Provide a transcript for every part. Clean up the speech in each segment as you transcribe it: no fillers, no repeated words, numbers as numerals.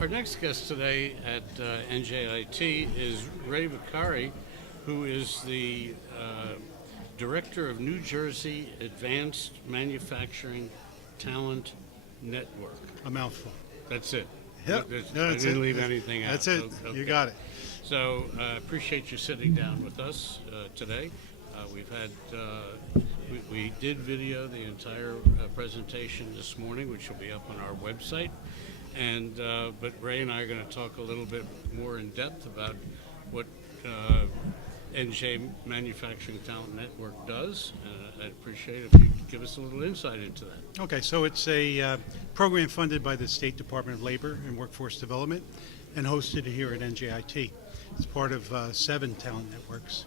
Our next guest today at NJIT is Ray Vaccari, who is the Director of New Jersey Advanced Manufacturing Talent Network. A mouthful. That's it. Yep. I didn't leave anything out. That's it. Okay. You got it. So I appreciate you sitting down with us today. We did video the entire presentation this morning, which will be up on our website. And but Ray and I are going to talk a little bit more in depth about what NJ Manufacturing Talent Network does. I'd appreciate it if you could give us a little insight into that. Okay, so it's a program funded by the State Department of Labor and Workforce Development and hosted here at NJIT. It's part of 7 talent networks,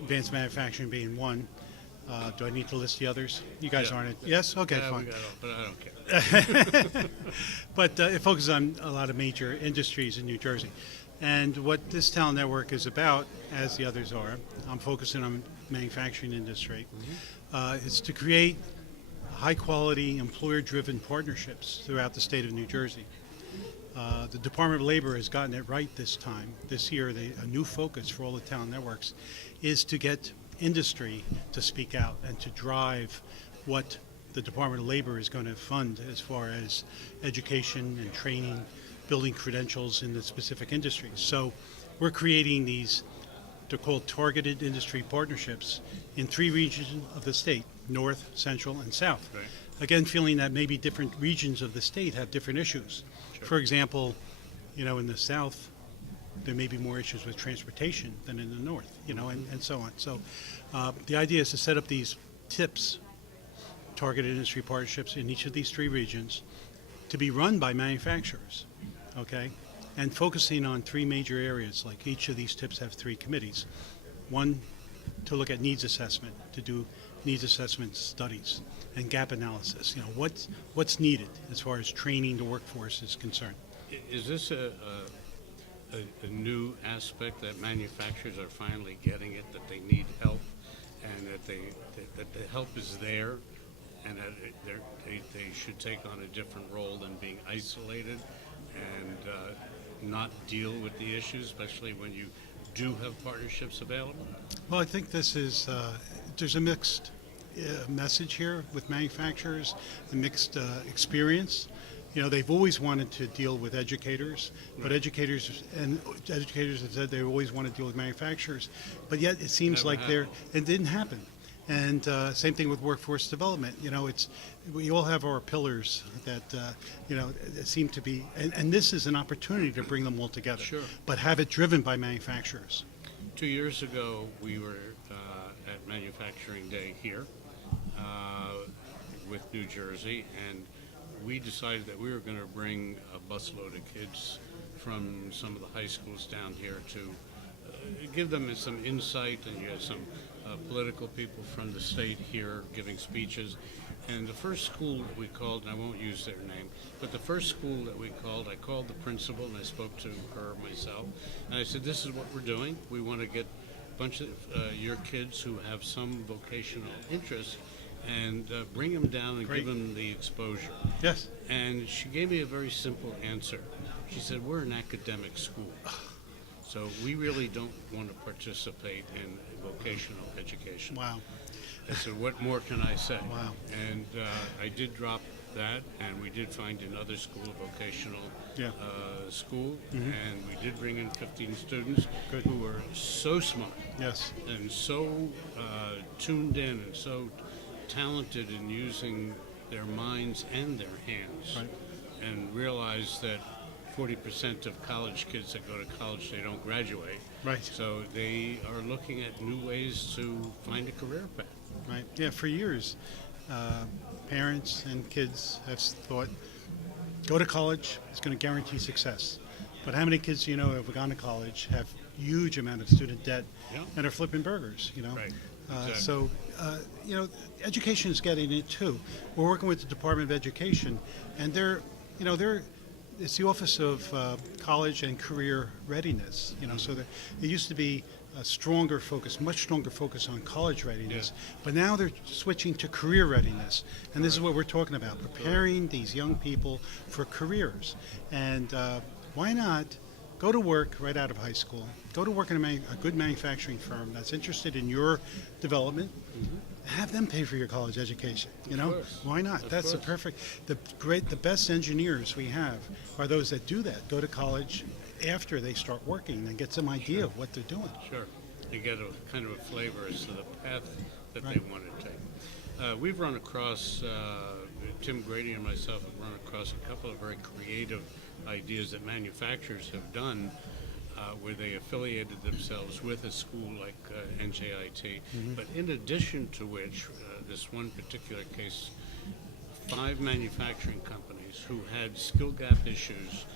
advanced manufacturing being one. Do I need to list the others? You guys aren't it? Yes? Okay, fine. We got all, but I don't care. But it focuses on a lot of major industries in New Jersey. And what this talent network is about, as the others are, I'm focusing on manufacturing industry, is to create high-quality, employer-driven partnerships throughout the state of New Jersey. The Department of Labor has gotten it right this time. This year, a new focus for all the talent networks is to get industry to speak out and to drive what the Department of Labor is going to fund as far as education and training, building credentials in the specific industries. So we're creating these, they're called targeted industry partnerships in 3 regions of the state, north, central, and south. Right. Again, feeling that maybe different regions of the state have different issues. Sure. For example, in the south, there may be more issues with transportation than in the north, and so on. So the idea is to set up these TIPs, targeted industry partnerships, in each of these 3 regions to be run by manufacturers, okay? And focusing on 3 major areas, like each of these TIPs have 3 committees. One, to look at needs assessment, to do needs assessment studies and gap analysis. What's needed as far as training the workforce is concerned. Is this a new aspect that manufacturers are finally getting it, that they need help, and that the help is there, and that they should take on a different role than being isolated and not deal with the issues, especially when you do have partnerships available? Well, I think this is, there's a mixed message here with manufacturers, a mixed experience. They've always wanted to deal with educators, but educators have said they always want to deal with manufacturers, but yet it seems like it didn't happen. And same thing with workforce development. We all have our pillars that seem to be, and this is an opportunity to bring them all together. Sure. But have it driven by manufacturers. 2 years ago, we were at ManufactureNJ here with New Jersey, and we decided that we were going to bring a busload of kids from some of the high schools down here to give them some insight, and you had some political people from the state here giving speeches. And the first school that we called, and I won't use their name, but the first school that we called, I called the principal and I spoke to her myself, and I said, this is what we're doing. We want to get a bunch of your kids who have some vocational interest and bring them down and give them the exposure. Yes. And she gave me a very simple answer. She said, we're an academic school, so we really don't want to participate in vocational education. Wow. I said, what more can I say? Wow. And I did drop that, and we did find another school, a vocational school, and we did bring in 15 students who were so smart, Yes. and so tuned in and so talented in using their minds and their hands, Right. and realized that 40% of college kids that go to college, they don't graduate. Right. So they are looking at new ways to find a career path. Right. Yeah. For years, parents and kids have thought, go to college, it's going to guarantee success. But how many kids have gone to college, have huge amount of student debt, and are flipping burgers? Right. Exactly. So, education is getting it too. We're working with the Department of Education, and it's the Office of College and Career Readiness. So it used to be a stronger focus, much stronger focus on college readiness, but now they're switching to career readiness. And this is what we're talking about, preparing these young people for careers. And why not go to work right out of high school, go to work in a good manufacturing firm that's interested in your development, have them pay for your college education. You know, why not? That's the perfect, the best engineers we have are those that do that, go to college after they start working and get some idea of what they're doing. Sure. You get a kind of a flavor as to the path that they want to take. We've run across, Tim Grady and myself have run across a couple of very creative ideas that manufacturers have done where they affiliated themselves with a school like NJIT. But in addition to which, this one particular case, 5 manufacturing companies who had skill gap issues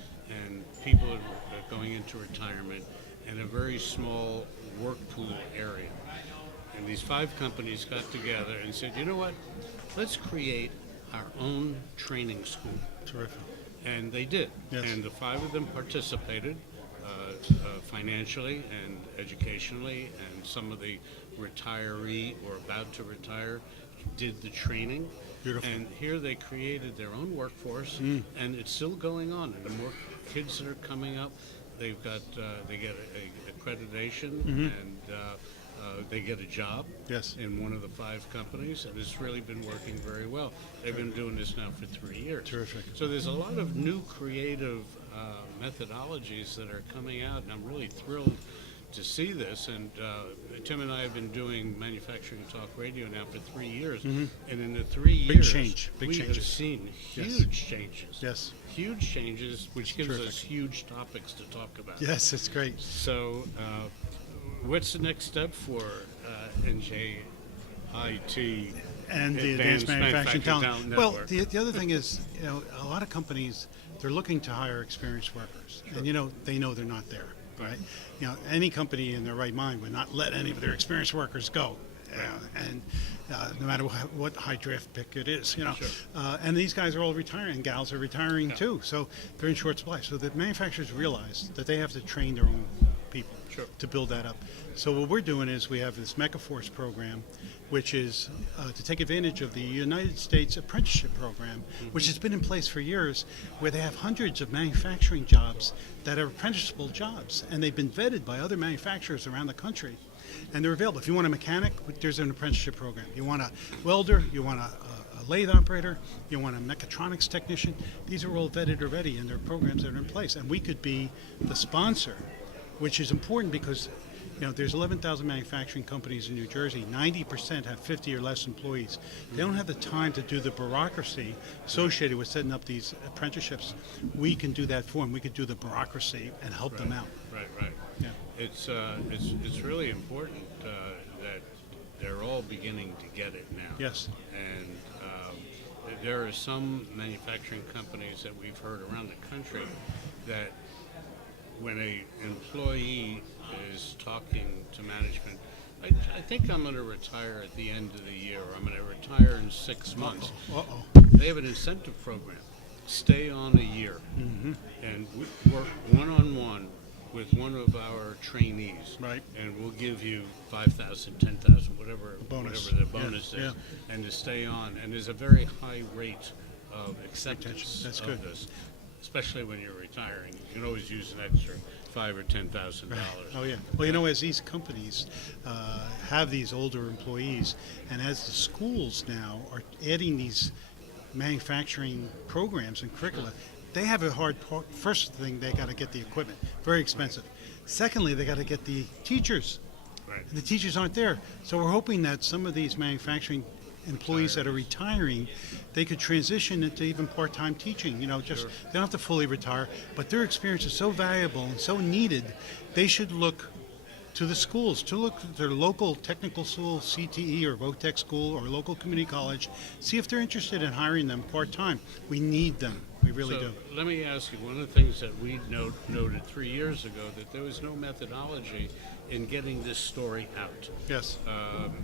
and people going into retirement in a very small work pool area. And these 5 companies got together and said, you know what, let's create our own training school. Terrific. And they did. Yes. And the 5 of them participated financially and educationally, and some of the retiree or about to retire did the training. Beautiful. And here they created their own workforce, and it's still going on. And the more kids that are coming up, they've got they get a accreditation, and they get a job in one of the 5 companies, and it's really been working very well. They've been doing this now for 3 years. Terrific. So there's a lot of new creative methodologies that are coming out, and I'm really thrilled to see this. And Tim and I have been doing Manufacturing Talk Radio now for 3 years, and in the 3 years, Big we changes. have seen huge changes. Yes. Huge changes, which gives Terrific. us huge topics to talk about. Yes, it's great. So, what's the next step for NJIT And the Advanced Manufacturing Talent. Well, Network? the other thing is, you know, a lot of companies, they're looking to hire experienced workers, and you know, they know they're not there, right? You know, any company in their right mind would not let any of their experienced workers go, and no matter what high draft pick it is, you know. And these guys are all retiring, gals are retiring too, so they're in short supply. So the manufacturers realize that they have to train their own people to build that up. So what we're doing is we have this Megaforce program, which is to take advantage of the United States Apprenticeship Program, which has been in place for years, where they have hundreds of manufacturing jobs that are apprenticable jobs, and they've been vetted by other manufacturers around the country, and they're available. If you want a mechanic, there's an apprenticeship program. You want a welder, you want a lathe operator, you want a mechatronics technician, these are all vetted already, and there are programs that are in place, and we could be the sponsor, which is important because, you know, there's 11,000 manufacturing companies in New Jersey. 90% have 50 or less employees. They don't have the time to do the bureaucracy associated with setting up these apprenticeships. We can do that for them. We could do the bureaucracy and help them out. Right. Yeah. It's really important that they're all beginning to get it now. Yes. And there are some manufacturing companies that we've heard around the country that when an employee is talking to management, I think I'm going to retire at the end of the year, or I'm going to retire in 6 months. They have an incentive program. Stay on a year and work one-on-one with one of our trainees. Right. And we'll give you 5,000, 10,000, whatever the bonus is, and to stay on. And there's a very high rate of acceptance That's of good. this, especially when you're retiring. You can always use an extra $5,000 or $10,000. Oh yeah. Well, you know, as these companies have these older employees, and as the schools now are adding these manufacturing programs and curricula, they have a hard part. First thing, they got to get the equipment, very expensive. Secondly, they got to get the teachers. Right. And the teachers aren't there. So we're hoping that some of these manufacturing employees that are retiring, they could transition into even part-time teaching. You know, just they don't have to fully retire, but their experience is so valuable and so needed. They should look to the schools, to look at their local technical school, CTE or VOTEC school, or local community college, see if they're interested in hiring them part-time. We need them. We really do. Let me ask you, one of the things that we noted 3 years ago, that there was no methodology in getting this story out. Yes.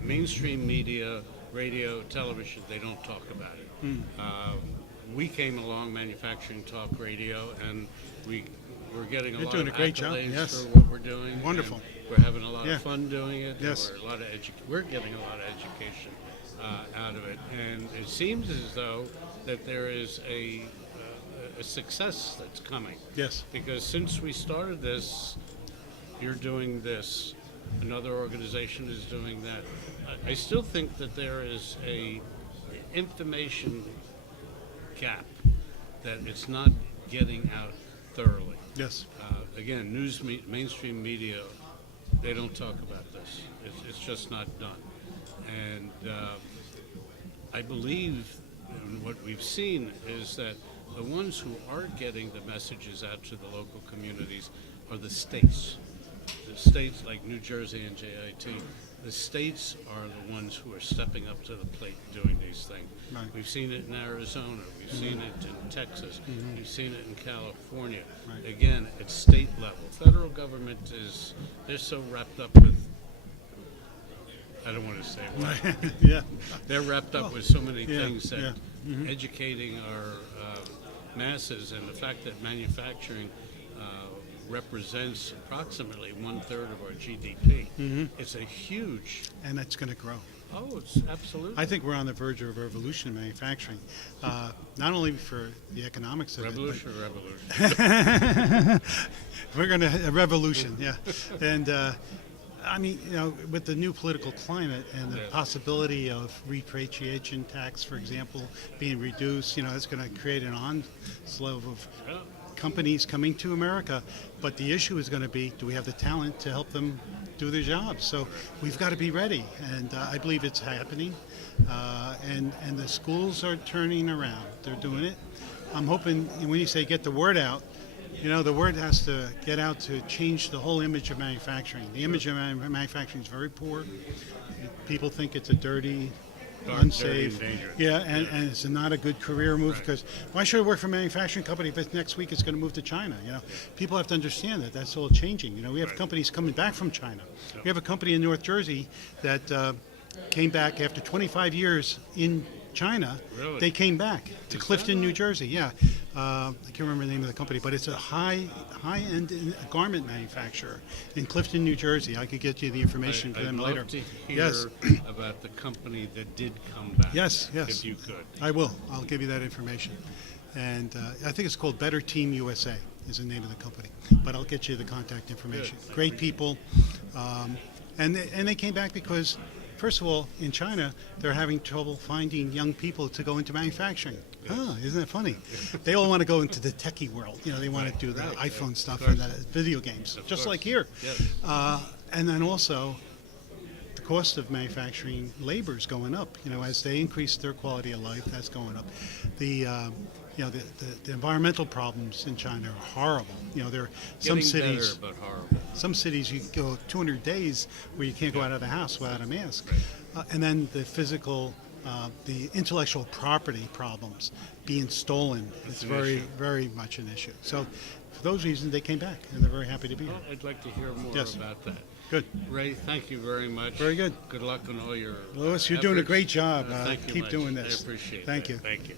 Mainstream media, radio, television, they don't talk about it. We came along, Manufacturing Talk Radio, and we we're getting a You're lot doing of a great job, accolades yes. for what we're doing. Wonderful. And we're having a lot Yeah. of fun doing it. Yes. And we're getting a lot of education out of it. And it seems as though that there is a success that's coming. Yes. Because since we started this, you're doing this, another organization is doing that. I still think that there is a information gap, that it's not getting out thoroughly. Yes. Again, mainstream media, they don't talk about this. It's just not done. And I believe, and what we've seen is that the ones who are getting the messages out to the local communities are the states. The states like New Jersey and JIT, the states are the ones who are stepping up to the plate doing these things. Right. We've seen it in Arizona, we've seen it in Texas, we've seen it in California. Right. Again, it's state level. Federal government they're so wrapped up with, I don't want to say what. Yeah. They're wrapped up with so many Yeah, things that yeah. educating our masses, and the fact that manufacturing represents approximately 1/3 of our GDP. It's a huge. And it's going to grow. Oh, it's absolutely. I think we're on the verge of a revolution in manufacturing, not only for the economics of Revolution it. or revolution? We're going to a revolution, yeah. And I mean, you know, with the new political climate and the Yes. possibility of repatriation tax, for example, being reduced, you know, it's going to create an onslaught of Yeah. companies coming to America. But the issue is going to be, do we have the talent to help them do their jobs? So we've got to be ready, and I believe it's happening. And the schools are turning around. They're doing it. I'm hoping, when you say get the word out, you know, the word has to get out to change the whole image of manufacturing. The image of manufacturing is very poor. People think it's a dirty, Dark, unsafe. dirty, dangerous. Yeah, and it's not a good career move, because why should I work for a manufacturing company if next week it's going to move to China? You know, people have to understand that that's all changing. You know, we have companies coming back from China. We have a company in North Jersey that came back after 25 years in China. Really? They came back to Is Clifton, that New right? Jersey. Yeah, I can't remember the name of the company, but it's a high-end garment manufacturer in Clifton, New Jersey. I could get you the information for I'd them love later. to hear Yes. about the company that did come back. Yes, yes. If you could. I will. I'll give you that information. And I think it's called Better Team USA is the name of the company. But I'll get you the contact information. Good. Great people. And they came back because, first of all, in China, they're having trouble finding young people to go into manufacturing. Ah, isn't that funny? They all want to go into the techie world. You know, they want to do the Right. iPhone stuff Of and course. the video games, Of just course. like here. Yes. And then also, the cost of manufacturing labor is going up. You know, as they increase their quality of life, that's going up. The the environmental problems in China are horrible. You know, there are some Getting cities. better, but horrible. Some cities you can go 200 days where you can't go out of the house without a mask. And then the physical, the intellectual property problems being stolen is an very, issue. very much an issue. So for those reasons, they came back, and they're very happy to be here. Well, I'd like to hear more Yes. about that. Good. Ray, thank you very much. Very good. Good luck on all your Louis, you're doing a efforts. great job. Thank you Keep much. doing this. I appreciate Thank that. you. Thank you.